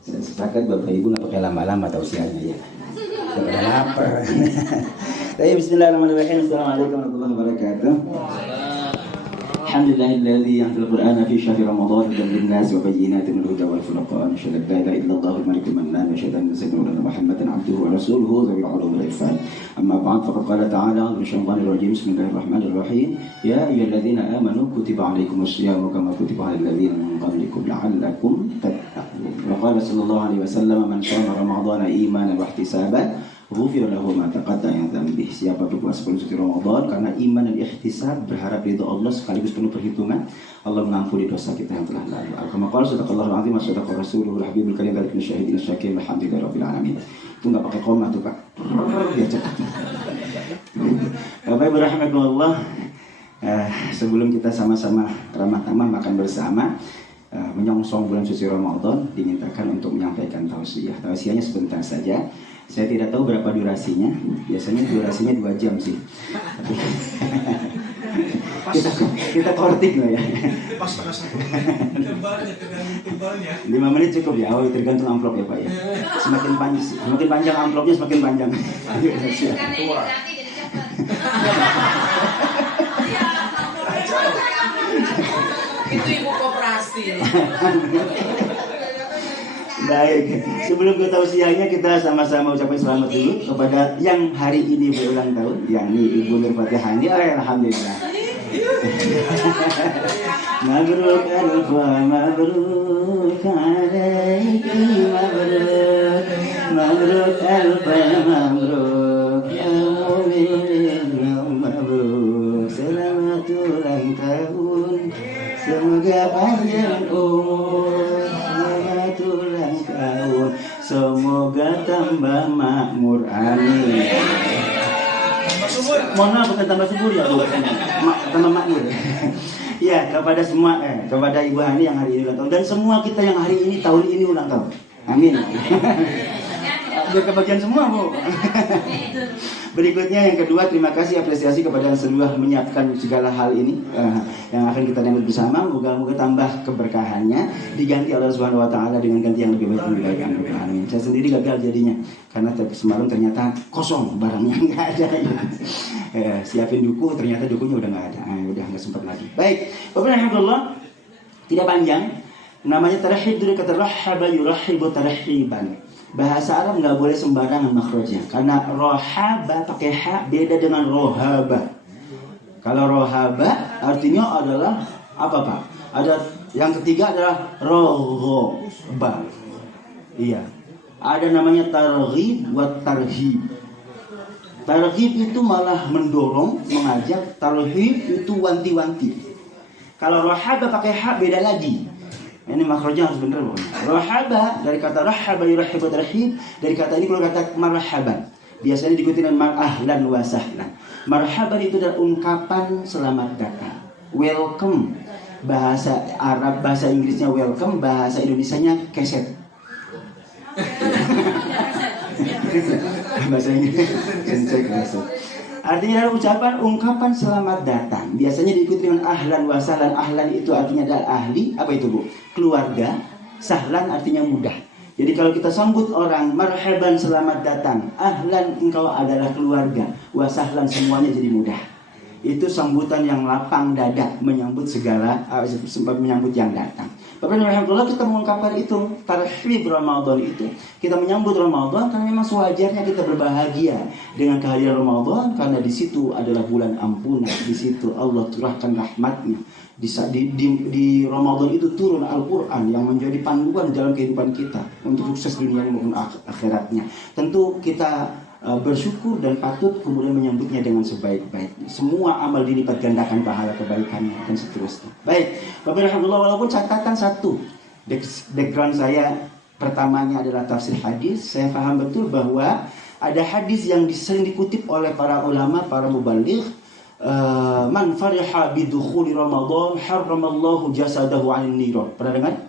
Saya sepakat Bapak Ibu nggak pakai lama-lama tausiahnya ya. Udah lapar. Bismillahirrahmanirrahim. Assalamualaikum warahmatullahi wabarakatuh. Alhamdulillahilladzi anzala al-Qur'ana fi syahri Ramadan hudan lin-nasi wa bayyinatin minal huda wal furqan. Asyhadu an la ilaha illallah al-malikul mannan wa asyhadu anna sayyidina Muhammadan abduhu wa rasuluhu dzawil 'ulumi wal irfan. Amma ba'd faqad qala ta'ala min syaitanir rajim. Bismillahirrahmanirrahim. Ya ayyuhalladzina amanu kutiba 'alaikumus syiyamu kama kutiba 'alal ladzina min qablikum la'allakum tattaqun. Wa qala sallallahu alaihi wasallam man shama ramadhana imanan wa ihtisaban ghufira lahu ma taqaddama min dhanbihi. Siapa berpuasa 10 suci Ramadan karena iman dan ihtisab, berharap ridha Allah sekaligus penuh perhitungan, Allah mengampuni dosa kita yang telah lalu. Kama qala sadaqallahu azim wa sadaqa rasuluhul habibul karim dzalika syahidin syakirin alhamdulillahirabbil alamin. Itu enggak pakai koma tuh, Pak. Biar cepat. Bapak Ibu rahimakumullah, sebelum kita sama-sama ramah tamah makan bersama, menyongsong bulan suci Ramadan, dimintakan untuk menyampaikan tausiah. Tausiahnya sebentar saja. Saya tidak tahu berapa durasinya. Biasanya durasinya 2 jam sih. kita korting lah ya. Pas setengah satu. Tebalnya. 5 menit cukup ya. Oh, tergantung amplop ya Pak ya. Semakin panjang amplopnya semakin panjang. Itu ibu koperasi. Baik, sebelum ke tausiahnya kita sama-sama ucapkan selamat dulu kepada yang hari ini berulang tahun, yakni Ibu Nur Fatihah. Alhamdulillah. Mabruk alfa mabruk alaiki mabruk mabruk alfa mabruk ya mu'min mabruk. Selamat ulang tahun, semoga panjang umur. Selamat ulang tahun, semoga tambah makmur, amin. Mohon maaf bukan tambah subur ya, tambah makmur. Ya, kepada semua kepada Ibu Hani yang hari ini ulang tahun dan semua kita yang hari ini tahun ini ulang tahun. Amin. Biar kebagian semua, Bu. Berikutnya yang kedua, terima kasih apresiasi kepada yang sudah menyiapkan segala hal ini yang akan kita nyambut bersama. Moga-moga tambah keberkahannya, diganti Allah Subhanahu wa taala dengan ganti yang lebih baik. Amin. Saya sendiri gagal jadinya karena semalam ternyata kosong, barangnya nggak ada. Siapin duku, ternyata dukunya udah nggak ada. Udah nggak sempat lagi. Baik, Bapak alhamdulillah, tidak panjang. Namanya tarhib dari kata rahaba yurahibu tarhiban. Bahasa Arab nggak boleh sembarangan makhrajnya, karena rohaba pakai ha beda dengan rohaba. Kalau rohaba artinya adalah apa Pak? Ada yang ketiga adalah rohba. Iya. Ada namanya targhib wa tarhib. Targhib itu malah mendorong, mengajak. Tarhib itu wanti-wanti. Kalau rohaba pakai ha beda lagi. Ini makhrajnya harus benar, Bu. Rahaba dari kata rahaba yurahibu tarhib, dari kata ini kalau kata marhaban. Biasanya diikuti dengan ahlan wa sahlan. Marhaban itu adalah ungkapan selamat datang. Welcome. Bahasa Arab, bahasa Inggrisnya welcome, bahasa Indonesianya keset. Bahasa Inggris keset. Artinya adalah ucapan ungkapan selamat datang. Biasanya diikuti dengan ahlan wa sahlan. Ahlan itu artinya adalah ahli. Apa itu, Bu? Keluarga. Sahlan artinya mudah. Jadi kalau kita sambut orang, marhaban selamat datang. Ahlan engkau adalah keluarga. Wa sahlan semuanya jadi mudah. Itu sambutan yang lapang dada, menyambut segala menyambut yang datang. Bapak alhamdulillah kita mengungkapkan itu tarhib Ramadan itu. Kita menyambut Ramadan karena memang sewajarnya kita berbahagia dengan kehadiran Ramadan, karena di situ adalah bulan ampunan, di situ Allah curahkan rahmatnya. Di Ramadan itu turun Al-Quran yang menjadi panduan dalam kehidupan kita untuk sukses dunia maupun akhiratnya. Tentu kita bersyukur dan patut kemudian menyambutnya dengan sebaik-baiknya. Semua amal dilipat gandakan pahala kebaikannya dan seterusnya. Baik, Bapak alhamdulillah, walaupun catatan satu, background saya pertamanya adalah tafsir hadis. Saya paham betul bahwa ada hadis yang sering dikutip oleh para ulama, para mubaligh. Man fariha bidukhuli Ramadan harramallahu jasadahu 'anil niran. Pernah dengar?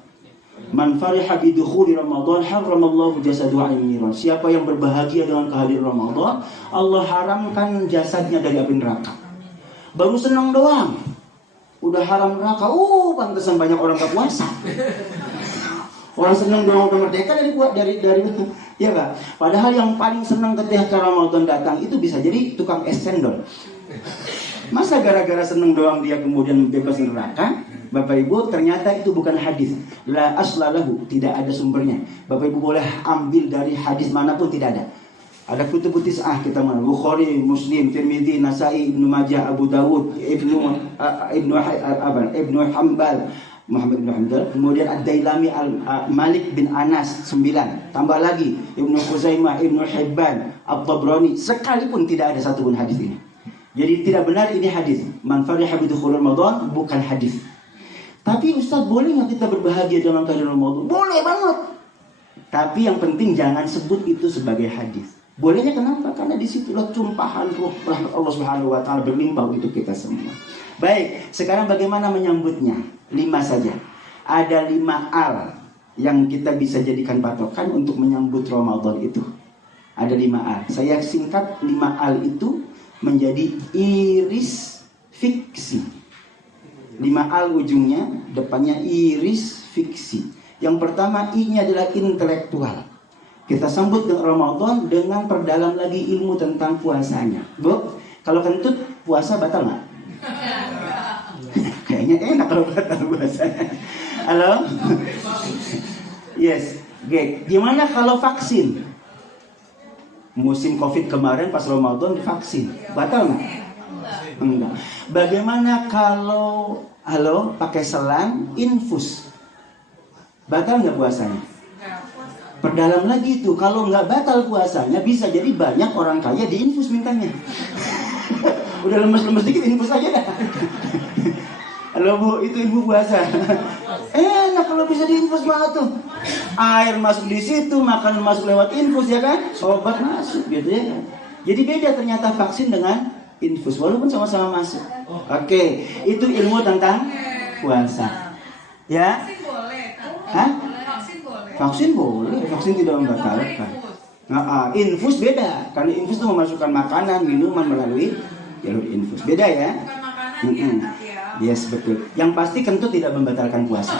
Man fariha bidukhuli Ramadan harramallahu jasadahu 'anil niran. Siapa yang berbahagia dengan kehadiran Ramadan, Allah haramkan jasadnya dari api neraka. Baru senang doang, udah haram neraka. Pantesan banyak orang gak puasa. Orang senang dong merdeka dari ya Pak. Padahal yang paling senang ketika Ramadan datang itu bisa jadi tukang es cendol. Masa gara-gara senang doang dia kemudian bebas neraka? Bapak Ibu, ternyata itu bukan hadis. La aslalahu, tidak ada sumbernya. Bapak Ibu boleh ambil dari hadis manapun, tidak ada. Ada kutub tis'ah kita mana? Bukhari, Muslim, Tirmidzi, Nasai, Ibnu Majah, Abu Dawud, Ibnu Hanbal, Muhammad bin Hanbal, kemudian Ad-Dailami, Malik bin Anas 9, tambah lagi Ibnu Khuzaimah, Ibnu Hibban, At-Tabrani, sekalipun tidak ada satupun hadis ini. Jadi tidak benar ini hadis. Man fariha bi dukhul Ramadan bukan hadis. Tapi Ustaz, boleh nggak kita berbahagia dalam keadaan Ramadan? Boleh banget. Tapi yang penting jangan sebut itu sebagai hadis. Bolehnya kenapa? Karena disitulah tumpahan ruh rahmat Allah Subhanahu wa taala berlimpah untuk kita semua. Baik, sekarang bagaimana menyambutnya? 5 saja. Ada 5 al yang kita bisa jadikan patokan untuk menyambut Ramadan itu. Ada 5 al. Saya singkat 5 al itu menjadi iris fiksi. 5 al ujungnya, depannya iris fiksi. Yang pertama, I-nya adalah intelektual. Kita sambut dengan Ramadan dengan perdalam lagi ilmu tentang puasanya. Bu, kalau kentut puasa batal nggak? Kayaknya enak kalau batal puasanya. Halo? Yes. Oke. Gimana kalau vaksin? Musim COVID kemarin pas Ramadan divaksin, batal nggak? Enggak. Bagaimana kalau pakai selang infus? Batal nggak puasanya? Perdalam lagi tuh, kalau nggak batal puasanya bisa jadi banyak orang kaya diinfus mintanya. Udah lemes-lemes dikit infus aja dah. Halo Bu, itu ibu puasa. Enak kalau bisa diinfus banget tuh. Air masuk di situ, makanan masuk lewat infus ya kan? Obat masuk gitu ya kan. Jadi beda ternyata vaksin dengan infus walaupun sama-sama masuk. Oke, itu ilmu tentang puasa. Ya? Hah? Vaksin boleh, vaksin tidak membatalkan. Infus beda, karena infus itu memasukkan makanan, minuman melalui jalur infus. Beda ya? Yes, betul. Yang pasti kentut tidak membatalkan puasa.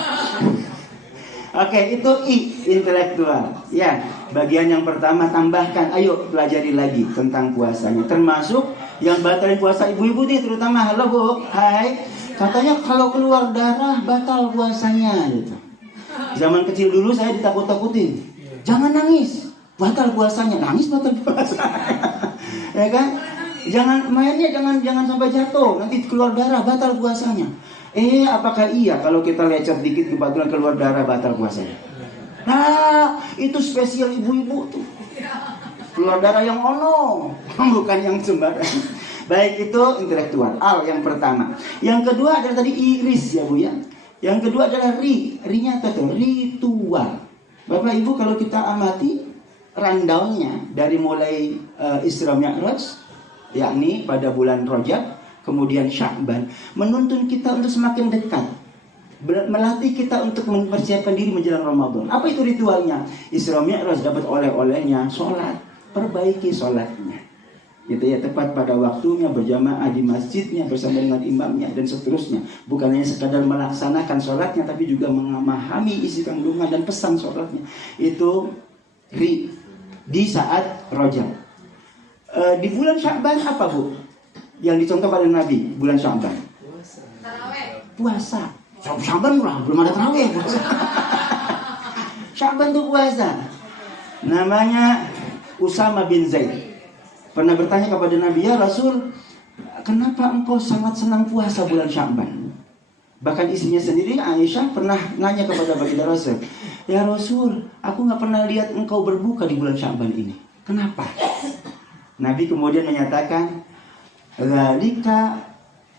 Oke, itu I, intelektual. Ya, bagian yang pertama tambahkan, ayo pelajari lagi tentang puasanya. Termasuk yang batalin puasa ibu-ibu nih terutama. Halo Bu, hai. Katanya kalau keluar darah batal puasanya gitu. Zaman kecil dulu saya ditakut-takutin. Jangan nangis, batal puasanya. Nangis batal puasa. Ya kan? Mainnya jangan sampai jatuh, nanti keluar darah batal puasanya. Apakah iya kalau kita lecet dikit kebetulan keluar darah batal puasanya? Nah, itu spesial ibu-ibu tuh. Keluar darah yang ono, bukan yang sembarang. Baik, itu intelektual. Al yang pertama. Yang kedua adalah tadi iris ya Bu ya. Yang kedua adalah ri-nya apa tuh? Ritual. Bapak Ibu kalau kita amati rundown-nya dari mulai Isra Mi'raj, yakni pada bulan Rajab, kemudian Sya'ban, menuntun kita untuk semakin dekat, melatih kita untuk mempersiapkan diri menjelang Ramadan. Apa itu ritualnya? Isra Mi'raj dapat oleh-olehnya sholat, perbaiki sholatnya. Gitu ya, tepat pada waktunya, berjamaah di masjidnya bersama dengan imamnya dan seterusnya. Bukan hanya sekadar melaksanakan sholatnya, tapi juga memahami isi kandungan dan pesan sholatnya. Itu di saat Rajab. Di bulan Sya'ban apa Bu? Yang dicontoh pada Nabi bulan Sya'ban. Puasa. Sya'ban belum ada tarawih. Sya'ban itu puasa. Namanya Usama bin Zaid. Pernah bertanya kepada Nabi, ya Rasul, kenapa engkau sangat senang puasa bulan Sya'ban? Bahkan istrinya sendiri, Aisyah, pernah nanya kepada baginda Rasul, ya Rasul, aku gak pernah lihat engkau berbuka di bulan Sya'ban ini. Kenapa? Nabi kemudian menyatakan, dzalika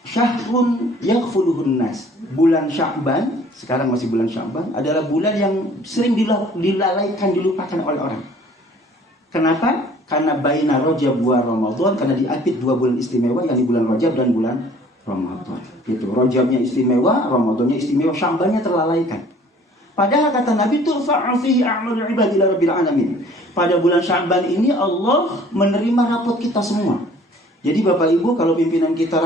syahrun yaghfuluhun nas. Bulan Sya'ban, sekarang masih bulan Sya'ban, adalah bulan yang sering dilalaikan, dilupakan oleh orang. Kenapa? Karena baina Rajab wa Ramadan, karena diapit 2 bulan istimewa, yang di bulan Rajab dan bulan Ramadan. Gitu. Rajabnya istimewa, Ramadannya istimewa, Sya'bannya terlalaikan. Padahal kata Nabi, turfa'u fihi a'malul ibadi ila rabbil alamin. Pada bulan Sya'ban ini Allah menerima rapot kita semua. Jadi Bapak Ibu, kalau pimpinan kita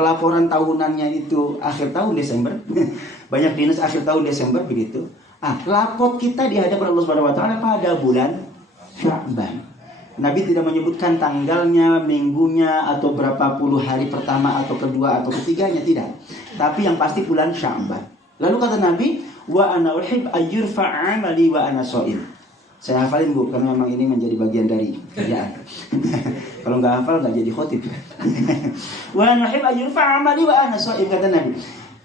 laporan tahunannya itu akhir tahun Desember, banyak dinas akhir tahun Desember begitu. Lapor kita di hadapan Allah Subhanahu wa taala pada bulan Sya'ban. Nabi tidak menyebutkan tanggalnya, minggunya, atau berapa puluh hari pertama atau kedua atau ketiganya, tidak. Tapi yang pasti bulan Sya'ban. Lalu kata Nabi, wa ana uhib ayyurfa 'amali wa ana sha'im. Saya hafalin Bu, karena memang ini menjadi bagian dari kerjaan. Kalau nggak hafal nggak jadi khotib. Wa ana uhib ayyurfa 'amali wa ana sha'im, kata Nabi.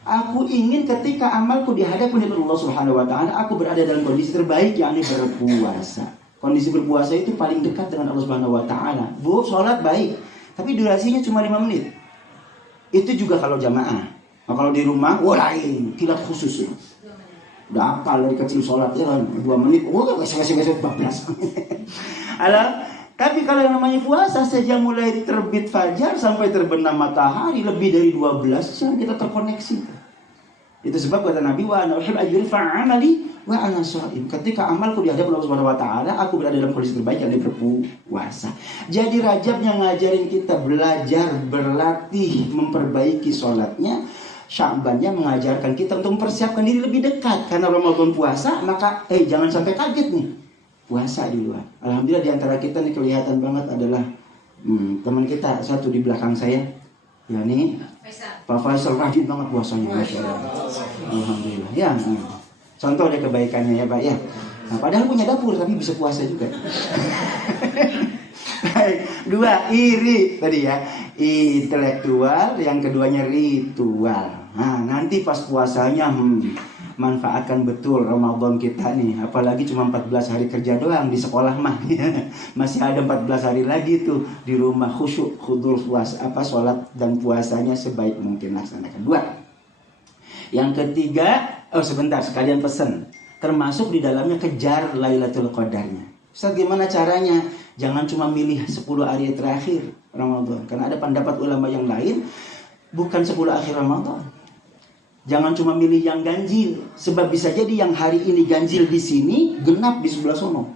Aku ingin ketika amalku dihadapan oleh Allah Subhanahu wa taala, aku berada dalam kondisi terbaik, yakni berpuasa. Kondisi berpuasa itu paling dekat dengan Allah Subhanahu wa taala. Bu, sholat baik, tapi durasinya cuma 5 menit. Itu juga kalau jamaah. Nah, kalau di rumah, lain, kilat khusus. Udah hafal dari kecil sholat ya kan, 2 menit, besok 14. Tapi kalau yang namanya puasa, sejak mulai terbit fajar sampai terbenam matahari, lebih dari 12 jam kita terkoneksi. Itu sebab kata Nabi, wa ana uhib ayyurfa 'amali wa ana sha'im. Ketika amalku di hadapan Allah Subhanahu wa taala, aku berada dalam kondisi terbaik, yang berpuasa. Jadi Rajab yang ngajarin kita belajar, berlatih, memperbaiki sholatnya. Sya'bannya mengajarkan kita untuk mempersiapkan diri lebih dekat. Karena Ramadan puasa, maka jangan sampai kaget nih. Puasa di luar. Alhamdulillah di antara kita nih kelihatan banget adalah teman kita satu di belakang saya. Ya nih, Pak Faisal rajin banget puasanya, Masya Allah. Alhamdulillah. Ya, contoh ada kebaikannya ya Pak ya. Nah, padahal punya dapur tapi bisa puasa juga. Baik, 2 iri tadi ya, intelektual, yang keduanya ritual. Nah, nanti pas puasanya manfaatkan betul Ramadan kita nih. Apalagi cuma 14 hari kerja doang di sekolah mah. Masih ada 14 hari lagi tuh di rumah, khusyuk, khudur puasa, sholat dan puasanya sebaik mungkin laksanakan. 2. Yang ketiga, sebentar sekalian pesen. Termasuk di dalamnya kejar Lailatul Qadarnya. Ustaz, gimana caranya? Jangan cuma milih 10 hari terakhir Ramadan. Karena ada pendapat ulama yang lain, bukan 10 akhir Ramadan. Jangan cuma milih yang ganjil, sebab bisa jadi yang hari ini ganjil di sini, genap di sebelah sono.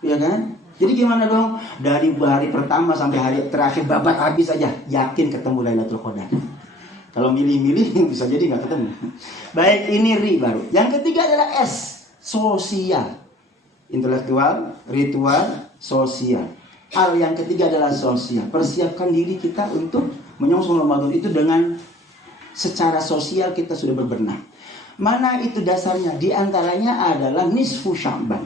Ya kan? Jadi gimana dong? Dari hari pertama sampai hari terakhir babat habis aja, yakin ketemu Lailatul Qadar. Kalau milih-milih bisa jadi nggak ketemu. Baik, ini ri baru. Yang ketiga adalah S, sosial. Intelektual, ritual, sosial. Hal yang ketiga adalah sosial. Persiapkan diri kita untuk menyongsong Ramadan itu dengan secara sosial kita sudah berbenah. Mana itu dasarnya? Di antaranya adalah nisfu Sya'ban.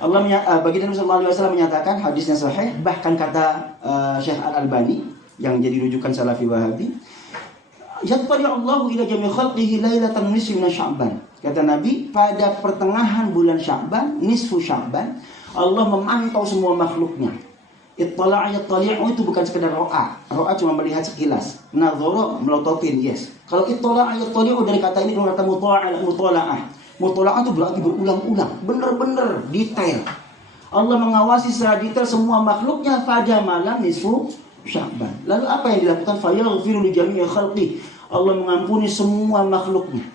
Baginda Nabi sallallahu alaihi wasallam menyatakan, hadisnya sahih, bahkan kata Syekh Al-Albani yang jadi rujukan Salafi Wahabi, yattali Allahu ila jami' khalqihi lailatan nisfi min Sya'ban. Kata Nabi, pada pertengahan bulan Sya'ban, nisfu Sya'ban, Allah memantau semua makhluknya. Ittala'a yattali'u itu bukan sekedar ro'a. Ro'a cuma melihat sekilas. Nadhara melototin, yes. Kalau ittala'a yattali'u dari kata ini keluar kata mutala'ah. Mutala'ah itu berarti berulang-ulang, benar-benar detail. Allah mengawasi secara detail semua makhluknya pada malam nisfu Sya'ban. Lalu apa yang dilakukan? Fayaghfiru li jami'i khalqi. Allah mengampuni semua makhluknya.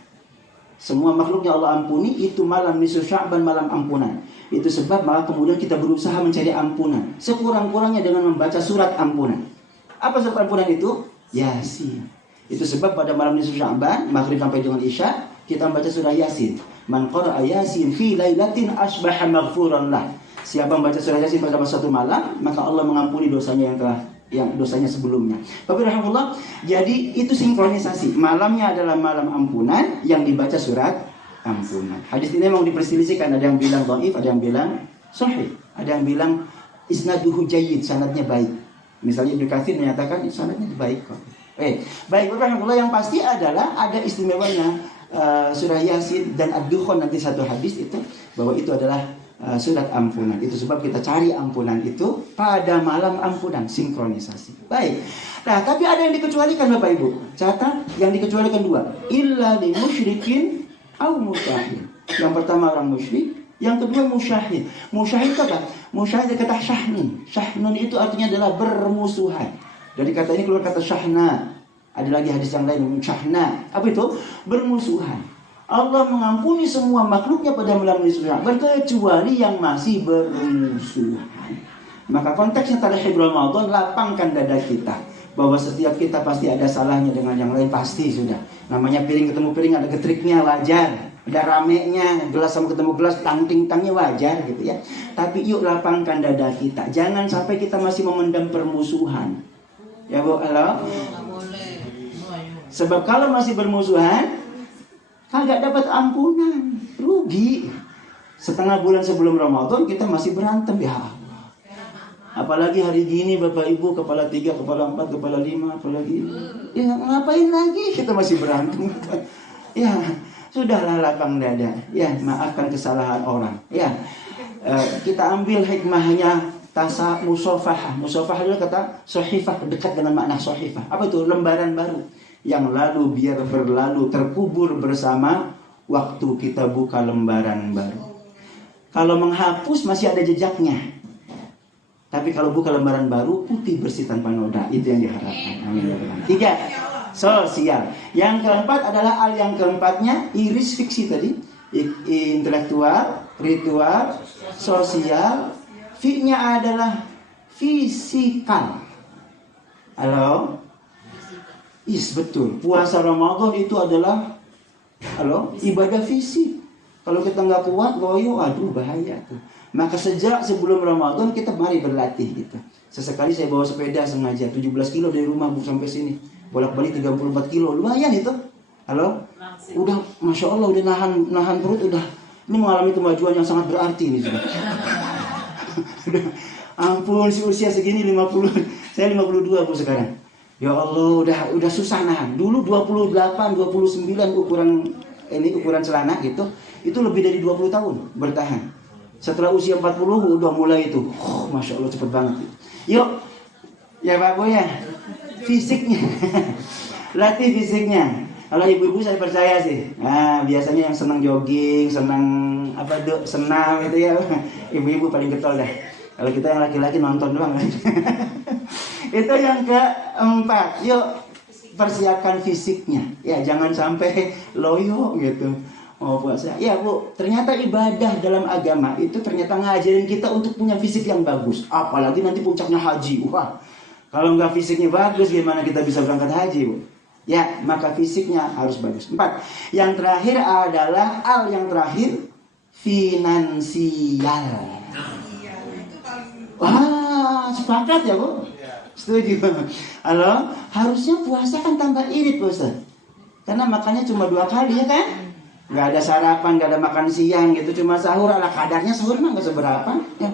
Semua makhluknya Allah ampuni, itu malam nisfu Sya'ban, malam ampunan. Itu sebab maka kemudian kita berusaha mencari ampunan sekurang-kurangnya dengan membaca surat ampunan. Apa surat ampunan itu? Yasin. Itu sebab pada malam nisfu Sya'ban, maghrib sampai dengan isya, kita membaca surah Yasin. Man qara'a Yasin fi lailatin asbaha maghfuran lah. Siapa membaca surah Yasin pada satu malam, maka Allah mengampuni dosanya yang dosanya sebelumnya. Bapak rahimahullah, jadi itu sinkronisasi. Malamnya adalah malam ampunan yang dibaca surat ampunan. Hadis ini memang diperselisihkan, ada yang bilang dhaif, ada yang bilang sahih, ada yang bilang isnaduhu jayyid, sanadnya baik. Misalnya Ibnu Katsir menyatakan sanadnya baik kok. Baik, rahimahullah, yang pasti adalah ada istimewanya surah Yasin dan Ad-Dukhan, nanti satu hadis itu bahwa itu adalah surat ampunan. Itu sebab kita cari ampunan itu pada malam ampunan, sinkronisasi. Baik. Nah, tapi ada yang dikecualikan Bapak Ibu. Catat, yang dikecualikan 2. Illa li musyrikin au musyahid. Yang pertama orang musyrik, yang kedua musyahid. Musyahid apa? Musyahid kata syahnun. Syahnun itu artinya adalah bermusuhan. Dari kata ini keluar kata syahna. Ada lagi hadis yang lain, syahna. Apa itu? Bermusuhan. Allah mengampuni semua makhluknya pada malam nisfu Sya'ban kecuali yang masih bermusuhan. Maka konteksnya tarikh Ramadan, lapangkan dada kita. bahwa setiap kita pasti ada salahnya dengan yang lain, pasti sudah. Namanya piring ketemu piring ada getriknya, wajar. Ada ramenya, gelas sama ketemu gelas, tang-ting-tangnya wajar gitu ya. Tapi yuk lapangkan dada kita. Jangan sampai kita masih memendam permusuhan. Ya Bu, halo? Sebab kalau masih bermusuhan, kagak dapat ampunan, rugi. Setengah bulan sebelum Ramadan kita masih berantem, ya Allah. Apalagi hari gini Bapak Ibu, kepala 3, kepala 4, kepala 5, apalagi ya ngapain lagi kita masih berantem. Ya sudahlah, lapang dada. Ya maafkan kesalahan orang. Ya kita ambil hikmahnya tasa musafahah. Musafahah adalah kata sohifah, dekat dengan makna sohifah. Apa itu? Lembaran baru yang lalu biar berlalu, terkubur bersama waktu kita buka lembaran baru. Kalau menghapus masih ada jejaknya. Tapi kalau buka lembaran baru, putih bersih tanpa noda. Itu yang diharapkan. Amin. 3, sosial. Yang keempat adalah al yang keempatnya, iris fiksi tadi. Intelektual, ritual, sosial. Fi-nya adalah fisikal. Halo? Betul. Puasa Ramadan itu adalah ibadah fisik. Kalau kita nggak kuat, goyo, aduh bahaya tuh. Maka sejak sebelum Ramadan kita mari berlatih gitu. Sesekali saya bawa sepeda sengaja 17 kilo dari rumah sampai sini. Bolak-balik 34 kilo, lumayan itu. Halo? Udah, Masya Allah, udah nahan perut, udah. Ini mengalami kemajuan yang sangat berarti nih sudah. Ampun, si usia segini 50. Saya 52 Bu sekarang. Ya Allah, udah susah nahan. Dulu 28, 29 ukuran celana gitu. Itu lebih dari 20 tahun bertahan. Setelah usia 40 udah mulai itu. Masya Allah cepet banget. Yuk. Ya Pak Bu ya. Fisiknya. Latih fisiknya. Kalau ibu-ibu saya percaya sih. Nah, biasanya yang senang jogging, senang senam gitu ya. Ibu-ibu paling getol dah. Kalau kita yang laki-laki nonton doang. Itu yang keempat. Yuk persiapkan fisiknya. Ya jangan sampai loyo gitu. Oh puasa. Ya Bu, ternyata ibadah dalam agama itu ternyata ngajarin kita untuk punya fisik yang bagus. Apalagi nanti puncaknya haji. Wah, kalau nggak fisiknya bagus, gimana kita bisa berangkat haji Bu? Ya, maka fisiknya harus bagus. 4. Yang terakhir adalah yang terakhir, finansial. Wah, sepakat ya Bu? Setuju. Halo, harusnya puasa kan tambah irit Bu Ustaz. Karena makannya cuma 2 kali ya kan? Gak ada sarapan, gak ada makan siang gitu, cuma sahur ala kadarnya. Sahur mah gak seberapa ya.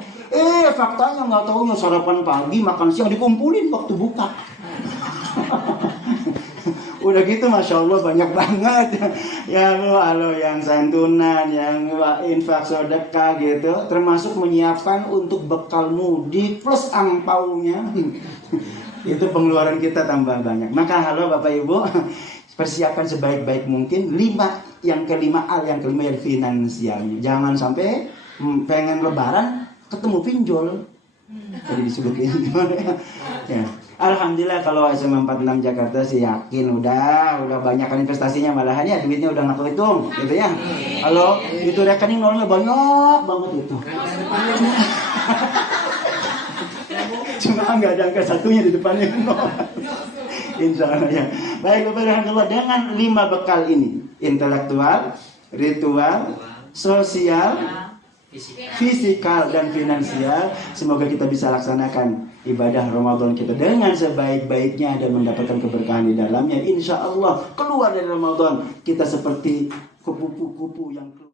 Faktanya gak taunya sarapan pagi, makan siang dikumpulin waktu buka. Udah gitu Masya Allah banyak banget. Ya halo yang santunan, yang infak sedekah gitu, termasuk menyiapkan untuk bekal mudik plus angpaunya. Itu pengeluaran kita tambah banyak. Maka halo Bapak Ibu, persiapkan sebaik-baik mungkin. Yang kelima yang finansialnya. Jangan sampai pengen lebaran ketemu pinjol. Jadi disebutnya gimana ya. Alhamdulillah kalau SMA 46 Jakarta sih yakin udah banyak kan investasinya, malahan ya duitnya udah nggak kehitung gitu ya. Halo, itu rekening nolnya banyak banget itu. Cuma nggak ada angka satunya di depannya. Insya Allah ya. Baik Bapak Alhamdulillah, dengan 5 bekal ini, intelektual, ritual, sosial, fisikal dan finansial, semoga kita bisa laksanakan ibadah Ramadan kita dengan sebaik-baiknya dan mendapatkan keberkahan di dalamnya. Insya Allah keluar dari Ramadan kita seperti kupu-kupu yang